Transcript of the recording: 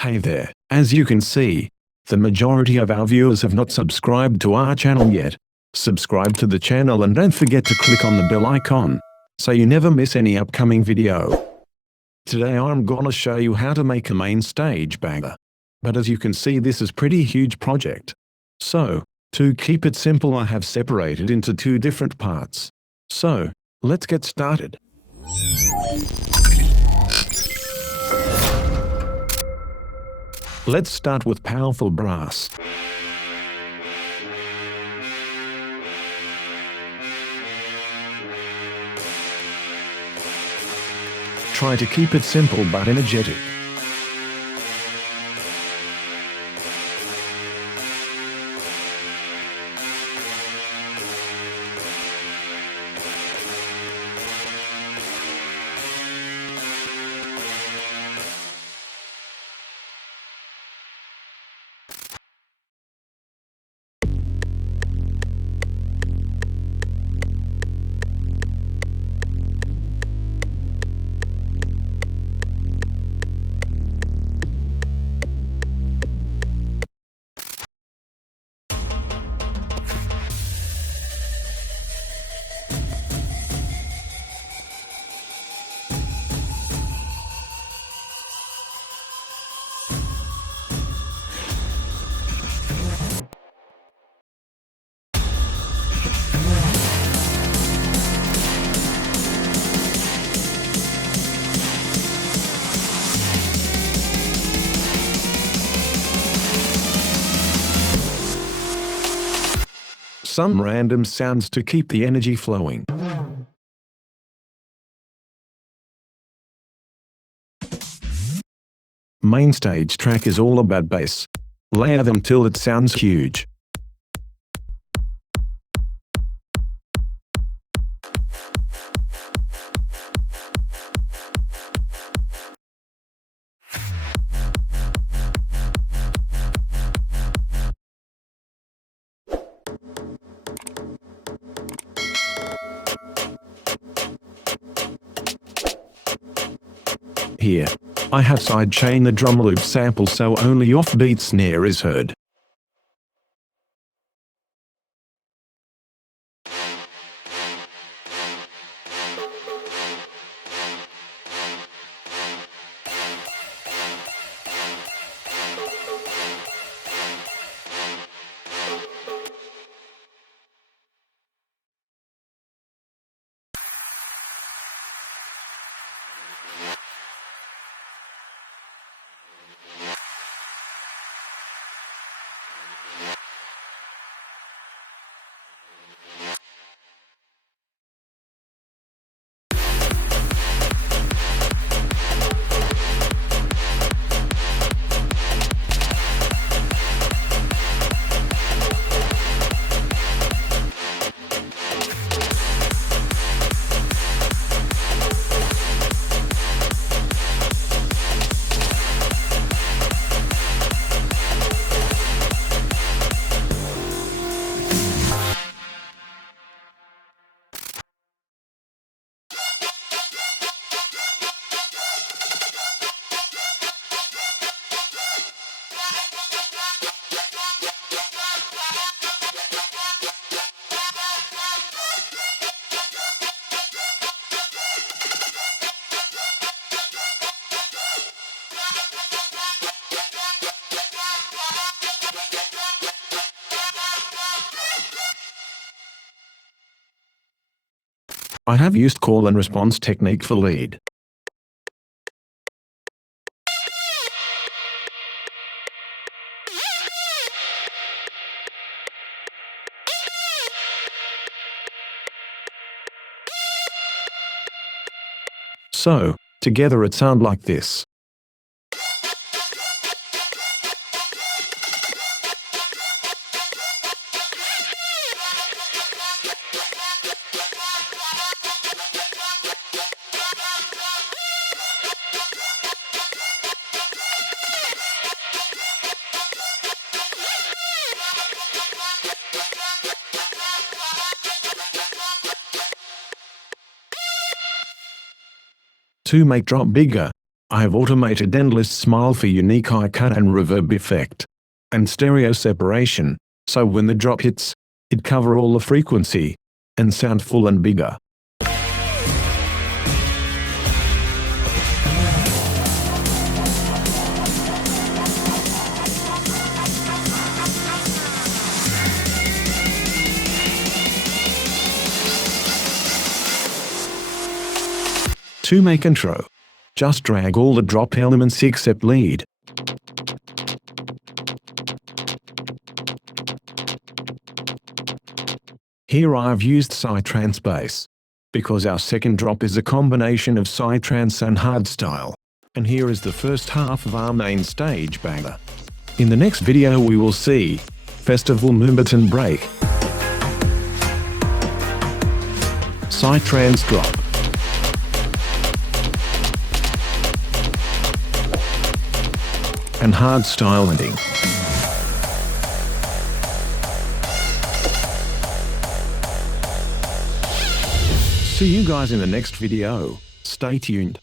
Hey there, as you can see, the majority of our viewers have not subscribed to our channel yet. Subscribe to the channel and don't forget to click on the bell icon, so you never miss any upcoming video. Today I'm gonna show you how to make a main stage bagger. But as you can see, this is pretty huge project. So, to keep it simple, I have separated into two different parts. So, let's get started. Let's start with powerful brass. Try to keep it simple but energetic. Some random sounds to keep the energy flowing. Mainstage track is all about bass. Layer them till it sounds huge. Here, I have sidechain the drum loop sample so only offbeat snare is heard. I have used call and response technique for lead. So, together it sounds like this. To make drop bigger, I have automated endless smile for unique high cut and reverb effect, and stereo separation, so when the drop hits, it cover all the frequency, and sound full and bigger. To make intro, just drag all the drop elements except lead. Here I've used psytrance bass, because our second drop is a combination of psytrance and hardstyle, and here is the first half of our main stage banger. In the next video we will see Festival Moombaton Break, psytrance drop, and hardstyle ending. See you guys in the next video. Stay tuned.